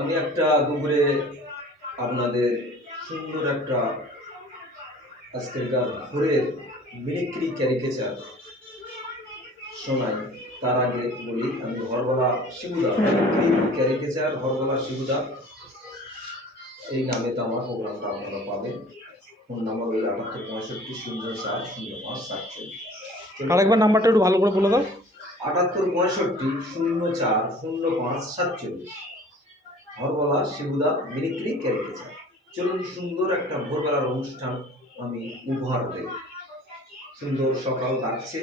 আমি একটা দুপুরে আপনাদের সুন্দর একটা আজকেরকার ভোরের মিমিক্রি ক্যারিকেচার শোনাই। তার আগে বলি আমি হরগলা শিবুদা, মিমিক্রি ক্যারিকেচার হরগলা শিবুদা এই নামে তো আমার প্রোগ্রামটা আপনারা পাবেন। ফোন নাম্বার ওই 7865 04 05 47। আরেকবার নাম্বারটা একটু ভালো করে বলে দাও। 7865 04 05 47। হরগলা শিবুদা মিমিক্রি ক্যারিকেচার। চলুন সুন্দর একটা ভোরবেলার অনুষ্ঠান আমি উপহার দেব। সুন্দর সকাল ডাকছে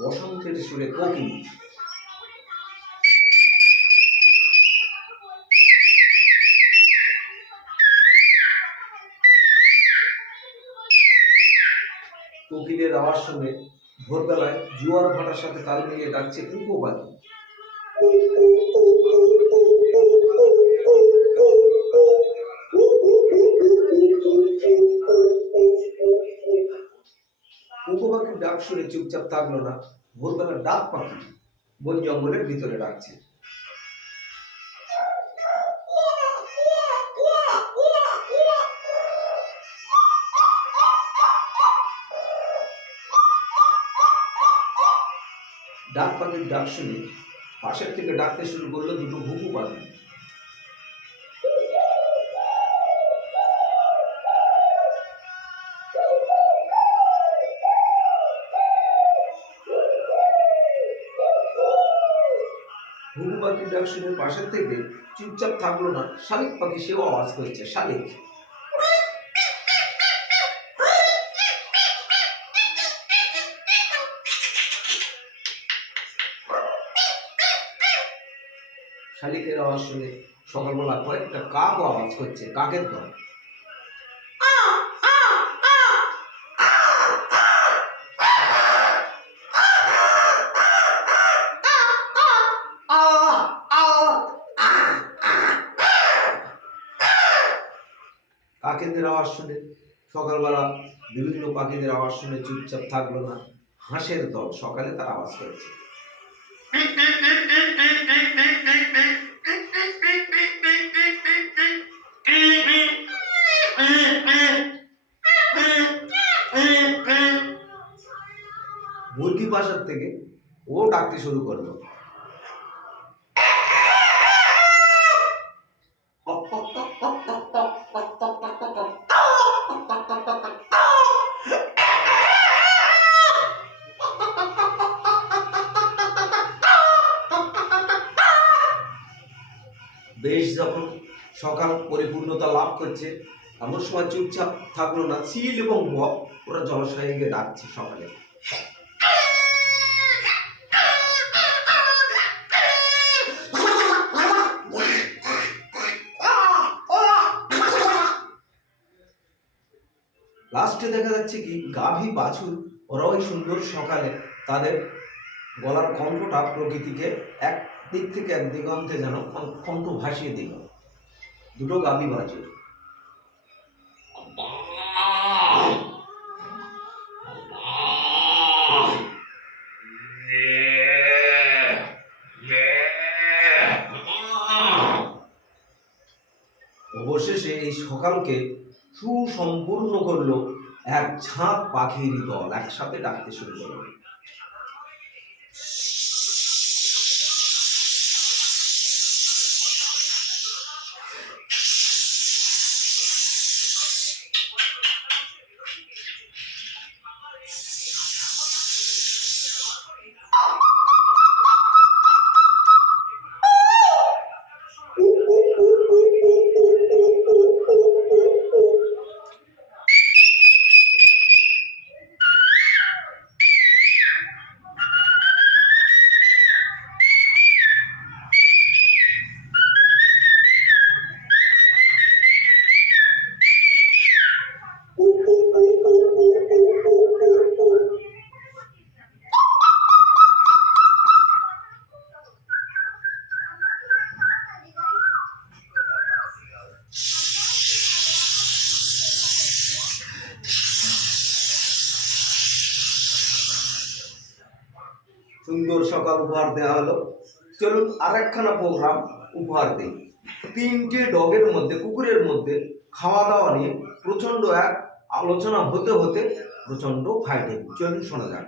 বসন্তের সুরে কোকিল। কোকিলের আওয়াজ শুনে ভোরবেলায় জোয়ার ভাটার সাথে তাল মিলিয়ে ডাকছে কুকু পাখি। কুকু পাখির ডাক শুনে চুপচাপ থাকলো না ভোরবেলার ডাক পাখি, বন জঙ্গলের ভিতরে ডাকছে। ডাক পাখির ডাক শুনে পাশের থেকে ডাকতে শুরু করলো দুটো ঘুঘু পাখি। ঘুঘু পাখির ডাক শুনে পাশের থেকে চুপচাপ থাকলো না শালিক পাখি, সেও আওয়াজ করছে শালিক। শালিকের আওয়াজ শুনে সকালবেলা কয়েকটা কাকও আওয়াজ করছে, কাকের দল। কাকেদের আওয়াজ শুনে সকালবেলা বিভিন্ন পাখিদের আওয়াজ শুনে চুপচাপ থাকলো না হাঁসের দল, সকালে তার আওয়াজ করেছে। মুরগি বাসার থেকে ও ডাকতে শুরু করলো। বেশ যখন সকাল পরিপূর্ণতা লাভ করছে এমন সময় চুপচাপ থাকলো না চিল এবং বক, ওরা জলাশয়ে গিয়ে ডাকছে সকালে। লাস্টে দেখা যাচ্ছে কি গাভী বাছুর ওরা ওই সুন্দর সকালে তাদের গলার কণ্ঠটা প্রকৃতিকে এক দিক থেকে এক দিগন্তে যেন কণ্ঠ ভাসিয়ে দিল। দুটো গাভী বাছুর অবশেষে এই সকালকে সুসম্পূর্ণ করলো এক ঝাঁক পাখির দল, একসাথে ডাকতে শুরু করলো। সুন্দর সকাল উপহার দেওয়া হলো। চলুন আরেকখানা প্রোগ্রাম উপহার দিই। তিনটে ডগের মধ্যে, কুকুরের মধ্যে খাওয়া দাওয়া নিয়ে প্রচণ্ড এক আলোচনা হতে হতে প্রচণ্ড ফাইটিং। চলুন শোনা যাক।